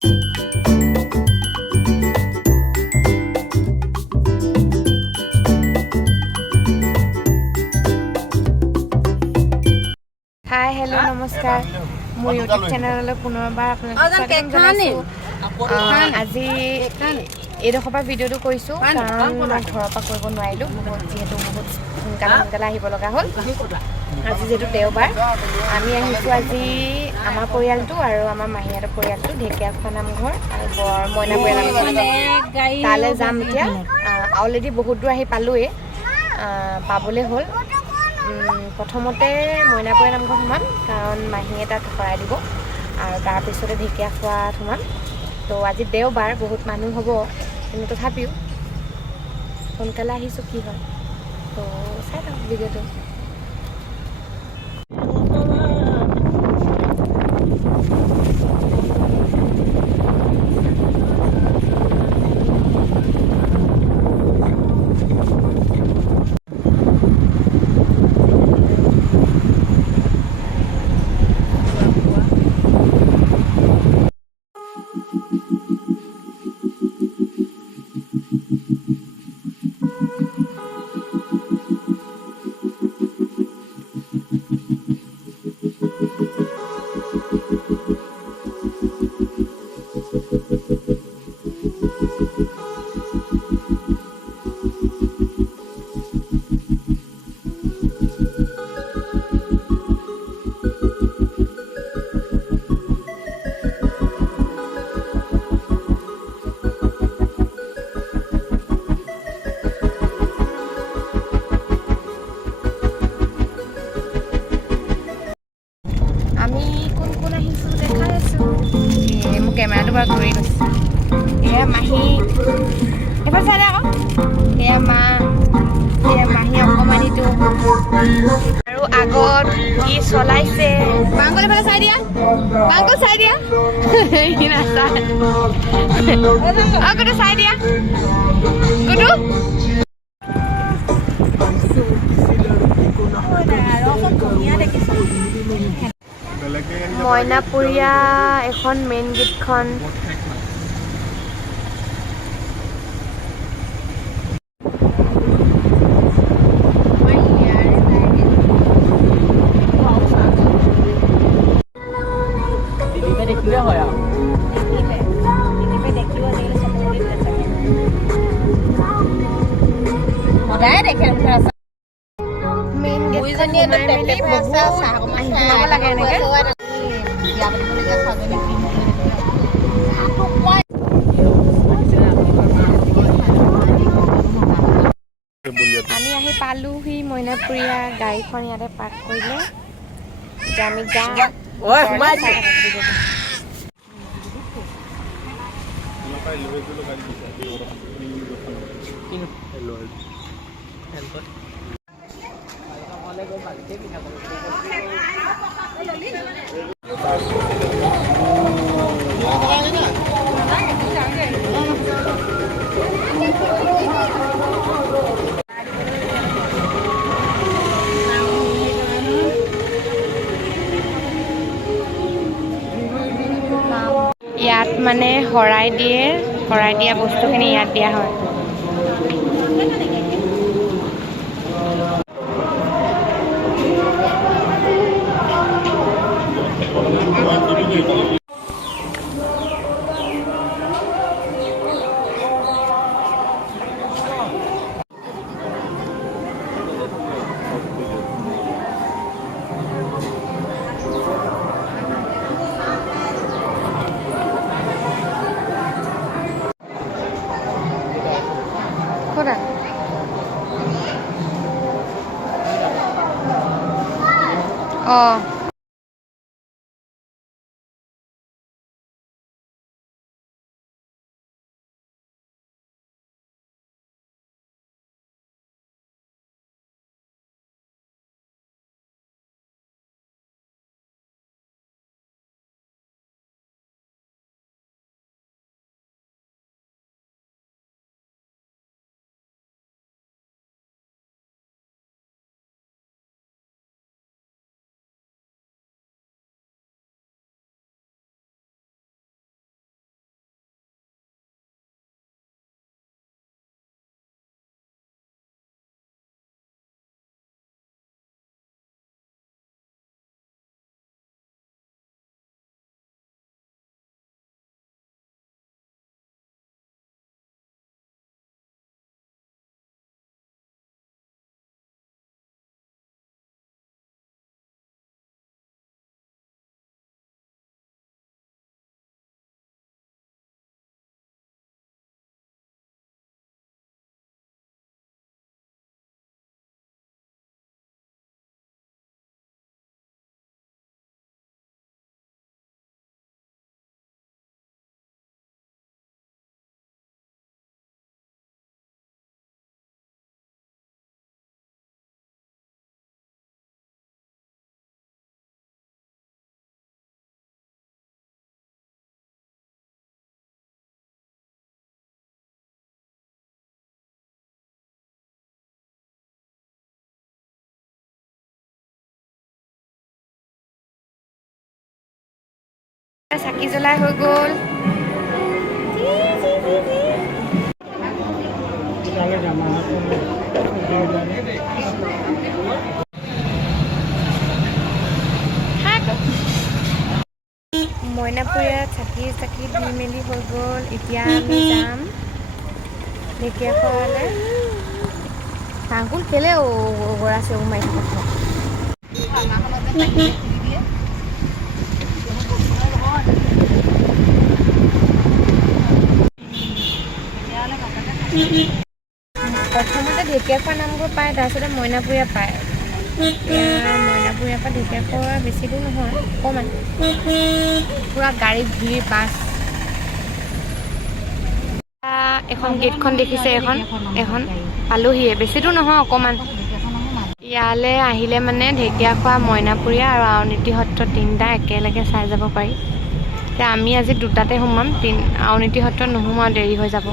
Hi hello' নমস্কাৰ মোৰ YouTube চেনেললৈ পুনৰবাৰ আপোনালোকক জনাইছোঁ আজি এইডোখৰ পৰা ভিডিঅ'টো কৰিছোঁ কাৰণ মই ঘৰৰ পৰা কৰিব নোৱাৰিলোঁ যিহেতু বহুত সোনকালে আহিব লগা হ'ল আজি যিহেতু দেওবাৰ আমি আহিছোঁ আজি আমাৰ পৰিয়ালটো আৰু আমাৰ মাহীহঁতৰ পৰিয়ালটো ঢেকীয়াখোৱা নামঘৰ আৰু মইনাপুৰীয়া নামঘৰ তালৈ যাম এতিয়া অলৰেডি বহুত দূৰ আহি পালোঁৱেই পাবলৈ হ'ল প্ৰথমতে মইনাপুৰীয়া নামঘৰত সোমাম কাৰণ মাহীয়ে তাত শৰাই দিব আৰু তাৰপিছতে ঢেকীয়াখোৱাত সোমাম তো আজি দেওবাৰ বহুত মানুহ হ'ব কিন্তু তথাপিও সোনকালে আহিছোঁ কি হয় তো চাই থাকক ভিডিঅ'টো আমি কোন কোন আহিছোঁ দেখাই আছোঁ মোৰ কেমেৰাটো বাৰু ঘূৰি গৈছে এয়া মাহী এইফালে চাই দে আকৌ সেয়া মাহী অকণমানিটো আৰু আগত কি চলাইছে বাংকল এইফালে চাই দিয়া বাংকল চাই দিয়া নাচাই কুটু চাই দিয়া কুটু মইনাপুৰীয়া এখন মেইন গেটখন মেইন গেটখন সোমাব লাগে এনেকে আমি আহি পালোহি মইনাপুৰীয়া গাড়ীখন ইয়াতে পাৰ্ক কৰিলে এতিয়া আমি যাম ইয়াত মানে শৰাই দিয়া বস্তুখিনি ইয়াত দিয়া হয় ক'তা চাকি জ্বলাই হৈ গ'ল। মইনাপুৰীয়াত চাকি দি মেলি হৈ গ'ল। এতিয়া আমি যাম ঢেকীয়াখোৱালৈ। টাংকুল কেলে গৰা চেউ মাৰি থকা প্ৰথমতে ঢেকীয়াখোৱা নামঘৰ পায়, তাৰপিছতে মইনাপুৰীয়া পায়। এতিয়া মইনাপুৰীয়াৰ পৰা ঢেকীয়াখোৱা বেছি দূৰ নহয়, অকণমান। পূৰা গাড়ী ভিৰ, বাছ। এখন গেটখন দেখিছে, এখন পালোহিয়ে, বেছি দূৰ নহয়, অকণমান। ইয়ালৈ আহিলে মানে ঢেকীয়াখোৱা, মইনাপুৰীয়া আৰু আউনীআটী সত্ৰ তিনিটা একেলগে চাই যাব পাৰি। এতিয়া আমি আজি দুটাতে সোমাম, আউনীআটী সত্ৰত নোসোমাওঁ, দেৰি হৈ যাব।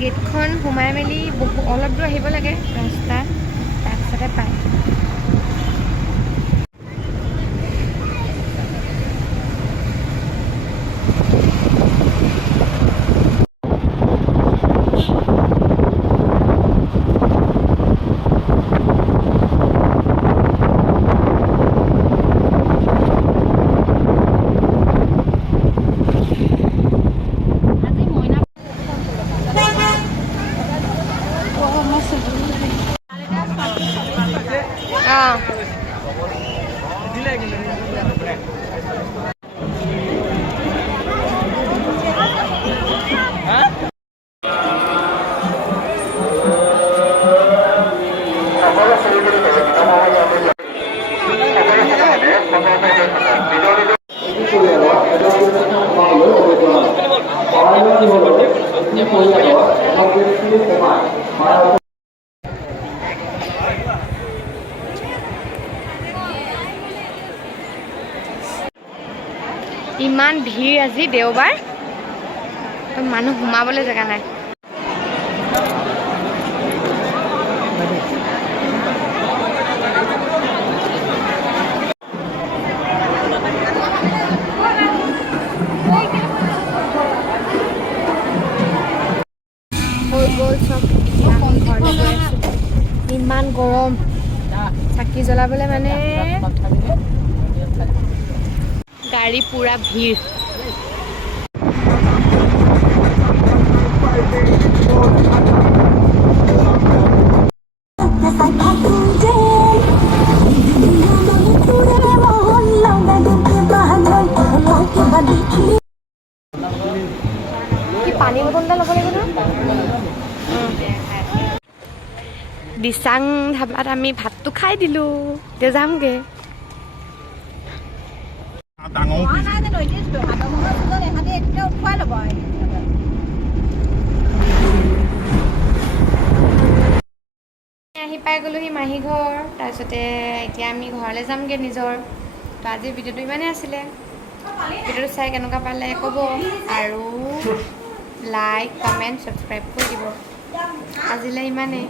গেটখন সোমাই মেলি অলপ দূৰ আহিব লাগে ৰাস্তা, তাৰপিছতে পায়। ইমান ভিৰ আজি দেওবাৰ, মানুহ সোমাবলৈ জেগা নাই। ইমান গৰম, চাকি জ্বলাবলৈ মানে গাড়ী পুৰা ভিৰ। পানী বটল এটা ল'ব লাগিব ন। দিচাং ধাবাত আমি ভাতটো খাই দিলোঁ, এতিয়া যামগৈ। আহি পাই গ'লোহি মাহী ঘৰ, তাৰপিছতে এতিয়া আমি ঘৰলৈ যামগৈ নিজৰ। তো আজিৰ ভিডিঅ'টো ইমানেই আছিলে। ভিডিঅ'টো চাই কেনেকুৱা পালে ক'ব, আৰু লাইক, কমেণ্ট, ছাবস্ক্ৰাইব কৰি দিব। আজিলৈ ইমানেই।